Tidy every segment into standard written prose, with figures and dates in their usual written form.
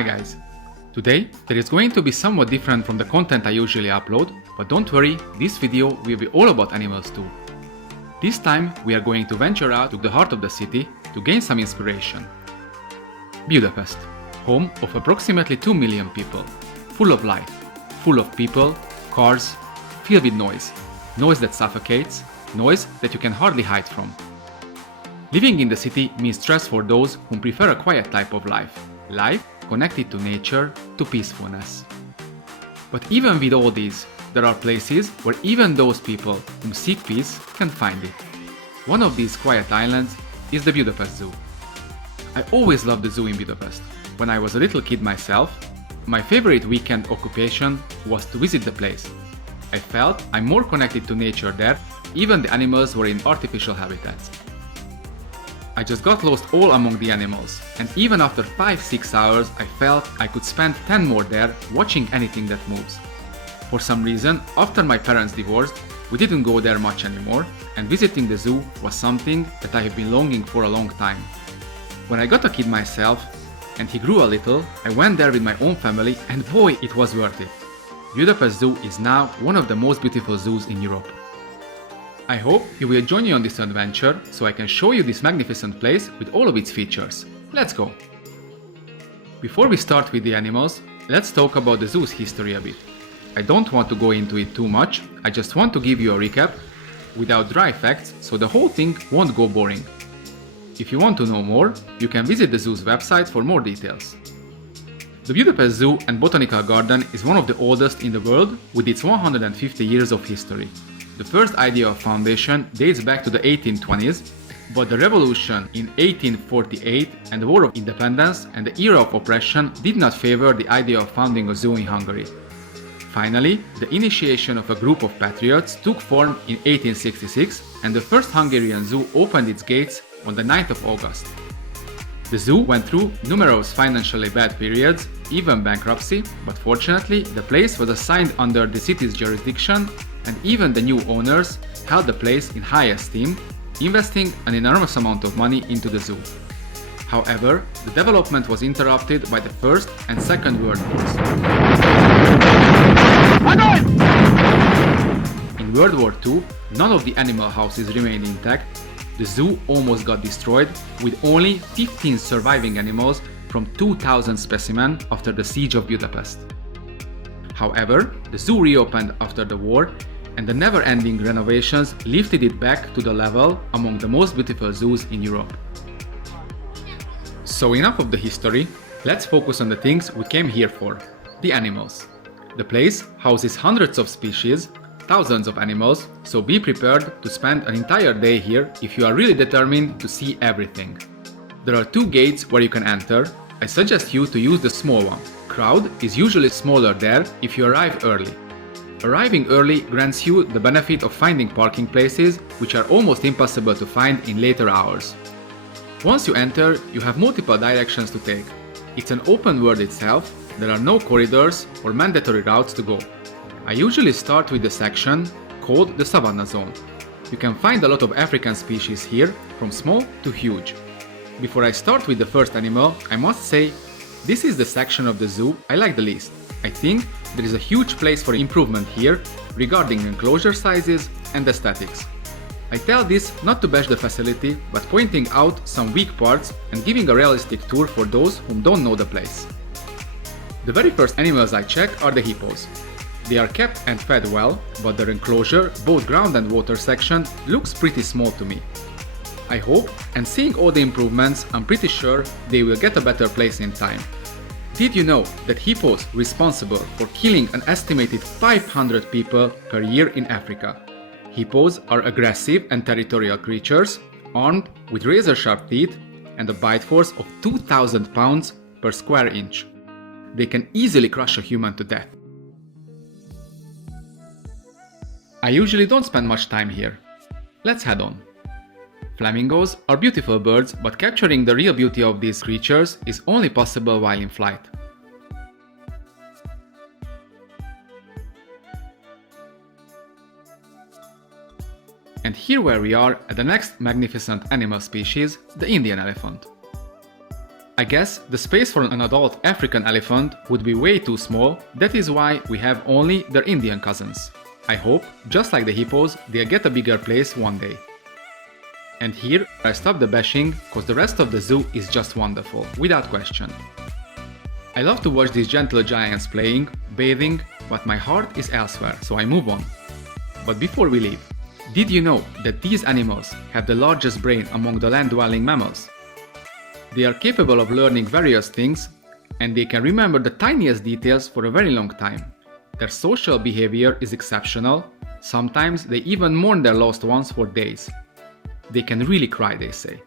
Hi guys! Today there is going to be somewhat different from the content I usually upload, but don't worry, this video will be all about animals too. This time we are going to venture out to the heart of the city to gain some inspiration. Budapest, home of approximately 2 million people, full of life, full of people, cars, filled with noise, noise that suffocates, noise that you can hardly hide from. Living in the city means stress for those who prefer a quiet type of life, life connected to nature, to peacefulness. But even with all these, there are places where even those people who seek peace can find it. One of these quiet islands is the Budapest Zoo. I always loved the zoo in Budapest. When I was a little kid myself, my favorite weekend occupation was to visit the place. I felt I'm more connected to nature there, even the animals were in artificial habitats. I just got lost all among the animals, and even after 5-6 hours I felt I could spend 10 more there watching anything that moves. For some reason, after my parents divorced, we didn't go there much anymore, and visiting the zoo was something that I have been longing for a long time. When I got a kid myself, and he grew a little, I went there with my own family, and boy, it was worth it. Budapest Zoo is now one of the most beautiful zoos in Europe. I hope you will join me on this adventure so I can show you this magnificent place with all of its features. Let's go! Before we start with the animals, let's talk about the zoo's history a bit. I don't want to go into it too much, I just want to give you a recap without dry facts so the whole thing won't go boring. If you want to know more, you can visit the zoo's website for more details. The Budapest Zoo and Botanical Garden is one of the oldest in the world with its 150 years of history. The first idea of foundation dates back to the 1820s, but the revolution in 1848 and the War of Independence and the era of oppression did not favor the idea of founding a zoo in Hungary. Finally, the initiation of a group of patriots took form in 1866 and the first Hungarian zoo opened its gates on the 9th of August. The zoo went through numerous financially bad periods, even bankruptcy, but fortunately the place was assigned under the city's jurisdiction and even the new owners held the place in high esteem, investing an enormous amount of money into the zoo. However, the development was interrupted by the First and Second World Wars. In World War II, none of the animal houses remained intact. The zoo almost got destroyed, with only 15 surviving animals from 2,000 specimens after the siege of Budapest. However, the zoo reopened after the war, and the never-ending renovations lifted it back to the level among the most beautiful zoos in Europe. So enough of the history, let's focus on the things we came here for, the animals. The place houses hundreds of species, thousands of animals, so be prepared to spend an entire day here if you are really determined to see everything. There are 2 gates where you can enter. I suggest you to use the small one. Crowd is usually smaller there if you arrive early. Arriving early grants you the benefit of finding parking places which are almost impossible to find in later hours. Once you enter, you have multiple directions to take. It's an open world itself, there are no corridors or mandatory routes to go. I usually start with the section called the savanna zone. You can find a lot of African species here, from small to huge. Before I start with the first animal, I must say, this is the section of the zoo I like the least. I think there is a huge place for improvement here regarding enclosure sizes and aesthetics. I tell this not to bash the facility, but pointing out some weak parts and giving a realistic tour for those who don't know the place. The very first animals I check are the hippos. They are kept and fed well, but their enclosure, both ground and water section, looks pretty small to me. I hope, and seeing all the improvements, I'm pretty sure they will get a better place in time. Did you know that hippos are responsible for killing an estimated 500 people per year in Africa? Hippos are aggressive and territorial creatures, armed with razor-sharp teeth and a bite force of 2,000 pounds per square inch. They can easily crush a human to death. I usually don't spend much time here. Let's head on. Flamingos are beautiful birds, but capturing the real beauty of these creatures is only possible while in flight. And here where we are at the next magnificent animal species, the Indian elephant. I guess the space for an adult African elephant would be way too small, that is why we have only their Indian cousins. I hope, just like the hippos, they'll get a bigger place one day. And here I stop the bashing, cause the rest of the zoo is just wonderful, without question. I love to watch these gentle giants playing, bathing, but my heart is elsewhere, so I move on. But before we leave, did you know that these animals have the largest brain among the land-dwelling mammals? They are capable of learning various things, and they can remember the tiniest details for a very long time. Their social behavior is exceptional, sometimes they even mourn their lost ones for days. They can really cry, they say.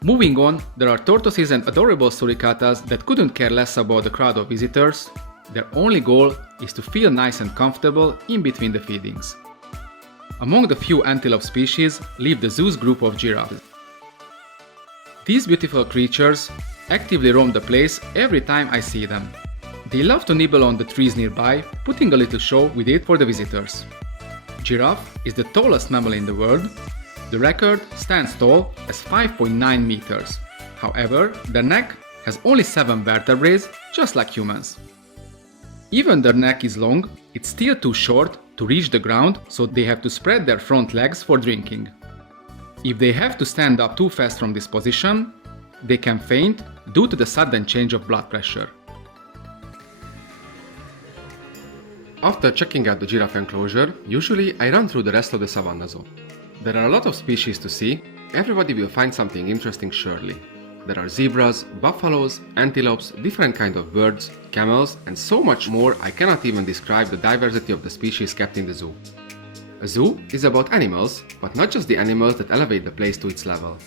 Moving on, there are tortoises and adorable suricatas that couldn't care less about the crowd of visitors. Their only goal is to feel nice and comfortable in between the feedings. Among the few antelope species live the zoo's group of giraffes. These beautiful creatures actively roam the place every time I see them. They love to nibble on the trees nearby, putting a little show with it for the visitors. Giraffe is the tallest mammal in the world. The record stands tall as 5.9 meters. However, their neck has only 7 vertebrae, just like humans. Even their neck is long, it's still too short to reach the ground, so they have to spread their front legs for drinking. If they have to stand up too fast from this position, they can faint due to the sudden change of blood pressure. After checking out the giraffe enclosure, usually I run through the rest of the savanna zone. There are a lot of species to see, everybody will find something interesting surely. There are zebras, buffaloes, antelopes, different kinds of birds, camels, and so much more I cannot even describe the diversity of the species kept in the zoo. A zoo is about animals, but not just the animals that elevate the place to its level.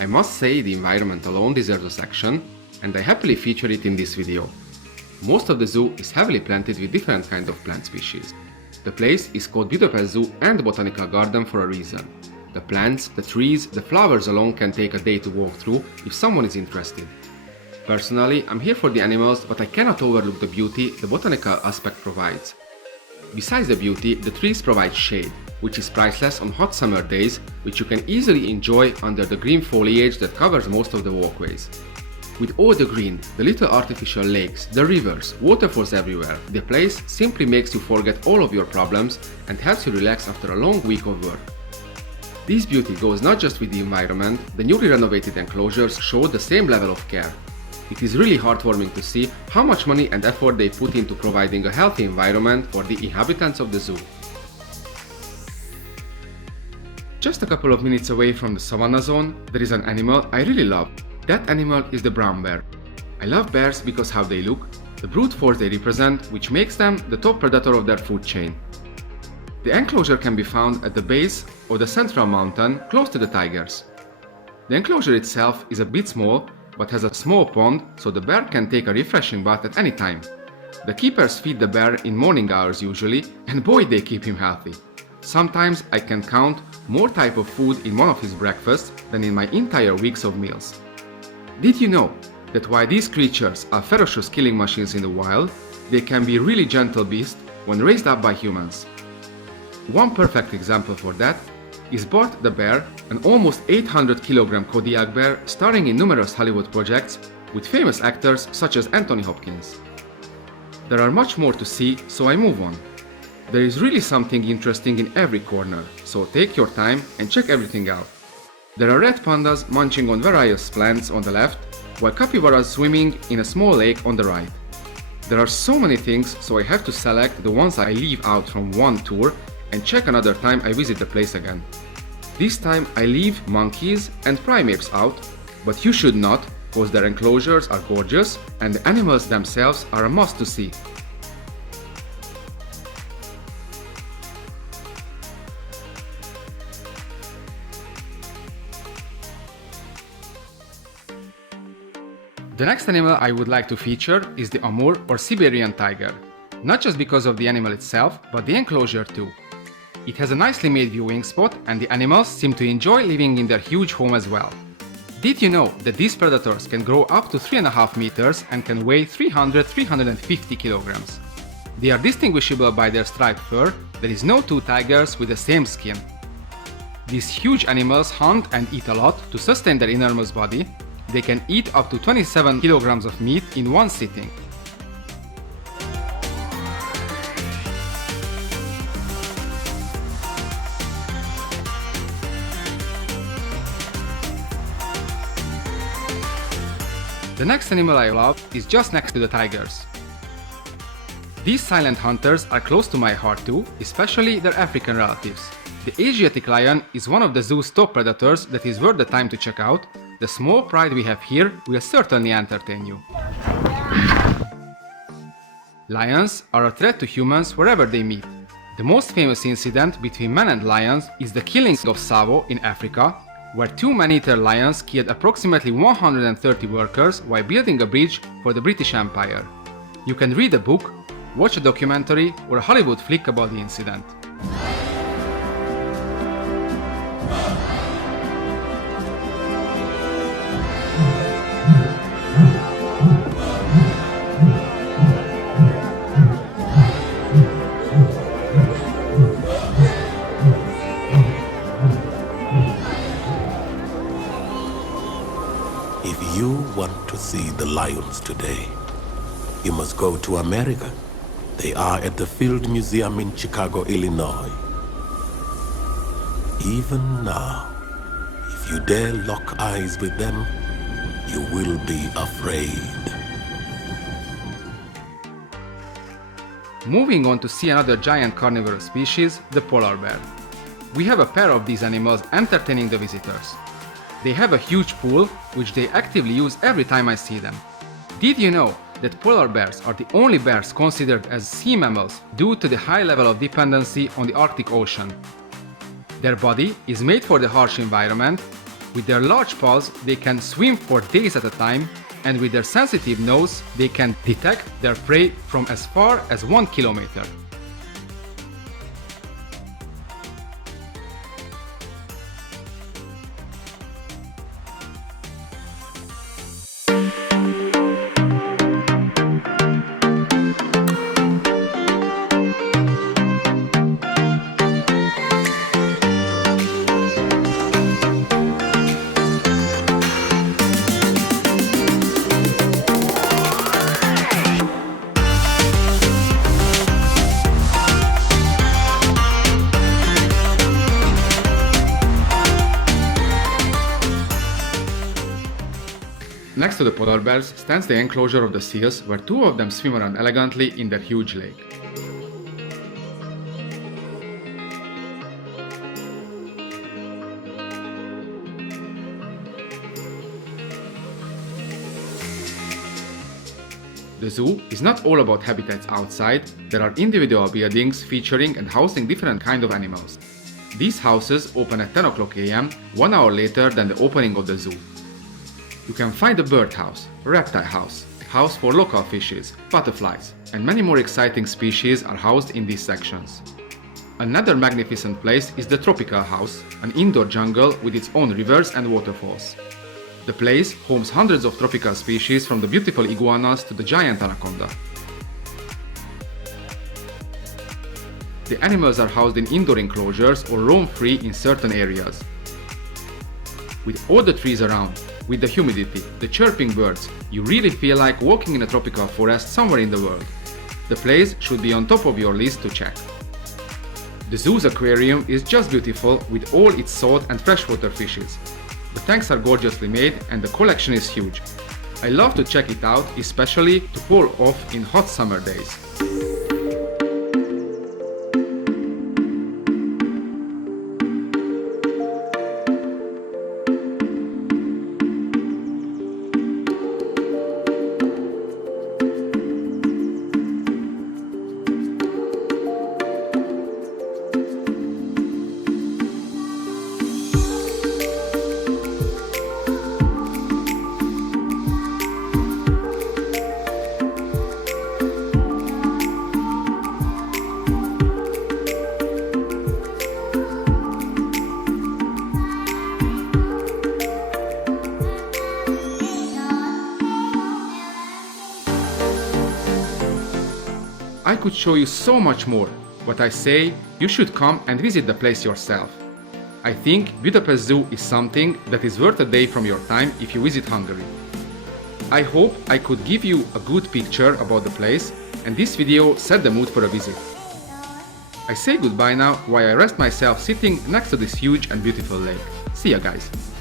I must say the environment alone deserves a section, and I happily feature it in this video. Most of the zoo is heavily planted with different kinds of plant species. The place is called Budapest Zoo and Botanical Garden for a reason. The plants, the trees, the flowers alone can take a day to walk through if someone is interested. Personally, I'm here for the animals, but I cannot overlook the beauty the botanical aspect provides. Besides the beauty, the trees provide shade, which is priceless on hot summer days, which you can easily enjoy under the green foliage that covers most of the walkways. With all the green, the little artificial lakes, the rivers, waterfalls everywhere, the place simply makes you forget all of your problems and helps you relax after a long week of work. This beauty goes not just with the environment, the newly renovated enclosures show the same level of care. It is really heartwarming to see how much money and effort they put into providing a healthy environment for the inhabitants of the zoo. Just a couple of minutes away from the savanna zone, there is an animal I really love. That animal is the brown bear. I love bears because how they look, the brute force they represent, which makes them the top predator of their food chain. The enclosure can be found at the base of the central mountain close to the tigers. The enclosure itself is a bit small, but has a small pond so the bear can take a refreshing bath at any time. The keepers feed the bear in morning hours usually, and boy they keep him healthy. Sometimes I can count more type of food in one of his breakfasts than in my entire weeks of meals. Did you know that while these creatures are ferocious killing machines in the wild, they can be really gentle beasts when raised up by humans? One perfect example for that is Bart the bear, an almost 800 kg Kodiak bear starring in numerous Hollywood projects with famous actors such as Anthony Hopkins. There are much more to see, so I move on. There is really something interesting in every corner, so take your time and check everything out. There are red pandas munching on various plants on the left, while capybaras swimming in a small lake on the right. There are so many things, so I have to select the ones I leave out from one tour and check another time I visit the place again. This time I leave monkeys and primates out, but you should not, because their enclosures are gorgeous and the animals themselves are a must to see. The next animal I would like to feature is the Amur or Siberian tiger. Not just because of the animal itself, but the enclosure too. It has a nicely made viewing spot and the animals seem to enjoy living in their huge home as well. Did you know that these predators can grow up to 3.5 meters and can weigh 300-350 kilograms? They are distinguishable by their striped fur. There is no two tigers with the same skin. These huge animals hunt and eat a lot to sustain their enormous body. They can eat up to 27 kilograms of meat in one sitting. The next animal I love is just next to the tigers. These silent hunters are close to my heart too, especially their African relatives. The Asiatic lion is one of the zoo's top predators that is worth the time to check out. The small pride we have here will certainly entertain you. Lions are a threat to humans wherever they meet. The most famous incident between men and lions is the killing of Tsavo in Africa, where two man-eater lions killed approximately 130 workers while building a bridge for the British Empire. You can read a book, watch a documentary or a Hollywood flick about the incident. If you want to see the lions today, you must go to America. They are at the Field Museum in Chicago, Illinois. Even now, if you dare lock eyes with them, you will be afraid. Moving on to see another giant carnivorous species, the polar bear. We have a pair of these animals entertaining the visitors. They have a huge pool, which they actively use every time I see them. Did you know that polar bears are the only bears considered as sea mammals due to the high level of dependency on the Arctic Ocean? Their body is made for the harsh environment. With their large paws, they can swim for days at a time, and with their sensitive nose, they can detect their prey from as far as 1 kilometer. Next to the polar bears stands the enclosure of the seals, where two of them swim around elegantly in their huge lake. The zoo is not all about habitats outside. There are individual buildings featuring and housing different kinds of animals. These houses open at 10 o'clock AM, 1 hour later than the opening of the zoo. You can find a birdhouse, a reptile house, a house for local fishes, butterflies, and many more exciting species are housed in these sections. Another magnificent place is the Tropical House, an indoor jungle with its own rivers and waterfalls. The place homes hundreds of tropical species, from the beautiful iguanas to the giant anaconda. The animals are housed in indoor enclosures or roam free in certain areas. With all the trees around, with the humidity, the chirping birds, you really feel like walking in a tropical forest somewhere in the world. The place should be on top of your list to check. The zoo's aquarium is just beautiful with all its salt and freshwater fishes. The tanks are gorgeously made and the collection is huge. I love to check it out, especially to pull off in hot summer days. I could show you so much more, but I say you should come and visit the place yourself. I think Budapest Zoo is something that is worth a day from your time if you visit Hungary. I hope I could give you a good picture about the place and this video set the mood for a visit. I say goodbye now while I rest myself sitting next to this huge and beautiful lake. See ya guys!